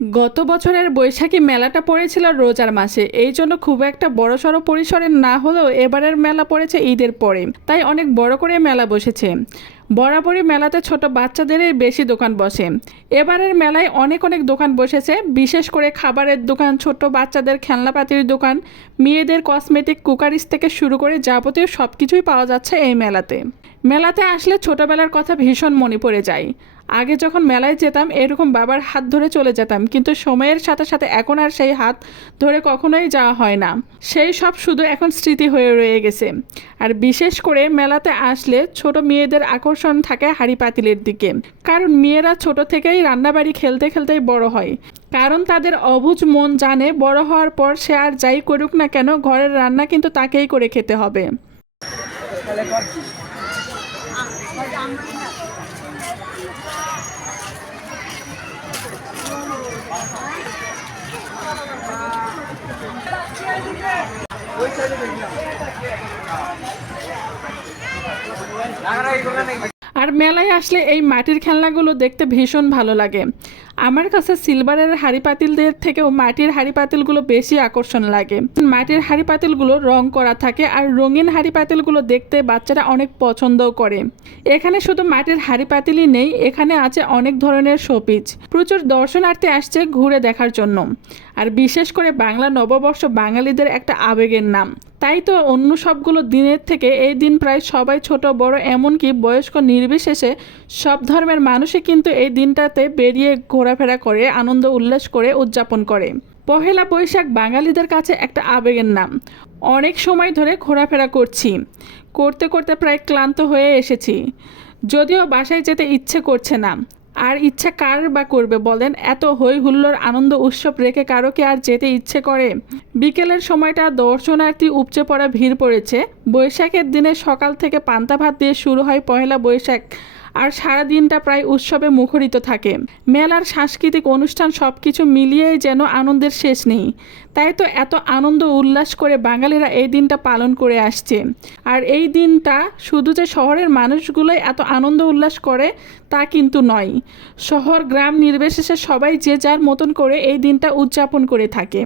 গত বছরের বৈশাখী মেলাটা পড়েছিল রোজার মাসে, এই জন্য খুব একটা বড়সড় পরিসরে না হলেও এবারের মেলা পড়েছে ঈদের পরে, তাই অনেক বড় করে মেলা বসেছে। বরাবরই মেলাতে ছোট বাচ্চাদেরই বেশি দোকান বসে। এবারের মেলায় অনেক অনেক দোকান বসেছে, বিশেষ করে খাবারের দোকান, ছোট বাচ্চাদের খেলনাপাতির দোকান, মেয়েদের কসমেটিক, কুকারিস থেকে শুরু করে যাবতীয় সব কিছুই পাওয়া যাচ্ছে এই মেলাতে। মেলাতে আসলে ছোটবেলার কথা ভীষণ মনে পড়ে যায়। আগে যখন মেলায় যেতাম এরকম বাবার হাত ধরে চলে যেতাম, কিন্তু সময়ের সাথে সাথে এখন আর সেই হাত ধরে কখনোই যাওয়া হয় না। সেই সব শুধু এখন স্মৃতি হয়ে রয়ে গেছে। আর বিশেষ করে মেলাতে আসলে ছোট মেয়েদের আকর্ষণ থাকে হাঁড়ি পাতিলের দিকে, কারণ মেয়েরা ছোট থেকেই রান্নাবাড়ি খেলতে খেলতেই বড় হয়। কারণ তাদের অবুঝ মন জানে বড় হওয়ার পর সে আর যাই করুক না কেন ঘরের রান্না কিন্তু তাকেই করে খেতে হবে। আর মেলায় আসলে এই মাটির খেলনাগুলো দেখতে ভীষণ ভালো লাগে। আমার কাছে সিলভারের হাঁড়ি পাতিলদের থেকেও মাটির হাঁড়ি পাতিলগুলো বেশি আকর্ষণ লাগে। মাটির হাঁড়ি পাতিলগুলো রং করা থাকে, আর রঙিন হাঁড়ি পাতিলগুলো দেখতে বাচ্চারা অনেক পছন্দও করে। এখানে শুধু মাটির হাঁড়ি পাতিলই নেই, এখানে আছে অনেক ধরনের শোপিস। প্রচুর দর্শনার্থী আসছে ঘুরে দেখার জন্য। আর বিশেষ করে বাংলা নববর্ষ বাঙালিদের একটা আবেগের নাম, তাই তো অন্য সবগুলো দিনের থেকে এই দিন প্রায় সবাই, ছোট বড় এমনকি বয়স্ক নির্বিশেষে সব ধর্মের মানুষই কিন্তু এই দিনটাতে বেরিয়ে ঘোরাফেরা করে, আনন্দ উল্লাস করে উদযাপন করে। পহেলা বৈশাখ বাঙালিদের কাছে একটা আবেগের নাম। অনেক সময় ধরে ঘোরাফেরা করতে করতে প্রায় ক্লান্ত হয়ে এসেছি, যদিও বাসায় যেতে ইচ্ছে করছে না। আর ইচ্ছা কার বা করবে বলেন? এত হই হুল্লোড় আনন্দ উৎসব রেখে কারো কি আর যেতে ইচ্ছে করে? বিকেলের সময়টা দর্শনার্থী উপচে পড়া ভিড় পড়েছে। বৈশাখের দিনে সকাল থেকে পান্তা ভাত দিয়ে শুরু হয় পহেলা বৈশাখ, আর সারা দিনটা প্রায় উৎসবে মুখরিত থাকে। মেলার সাংস্কৃতিক অনুষ্ঠান সব কিছু মিলিয়েই যেন আনন্দের শেষ নেই। তাই তো এত আনন্দ উল্লাস করে বাঙালিরা এই দিনটা পালন করে আসছে। আর এই দিনটা শুধু যে শহরের মানুষগুলোই এত আনন্দ উল্লাস করে তা কিন্তু নয়, শহর গ্রাম নির্বিশেষে সবাই যে যার মতন করে এই দিনটা উদযাপন করে থাকে।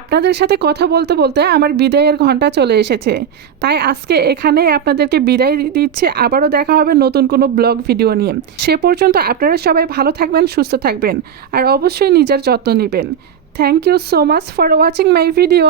আপনাদের সাথে কথা বলতে বলতে আমার বিদায়ের ঘন্টা চলে এসেছে, তাই আজকে এখানেই আপনাদেরকে বিদায় দিচ্ছি। আবারও দেখা হবে নতুন কোনো ব্লগ ভিডিও নিয়ে। সে পর্যন্ত আপনারা সবাই ভালো থাকবেন, সুস্থ থাকবেন, আর অবশ্যই নিজের যত্ন নেবেন। Thank you so much for watching my video.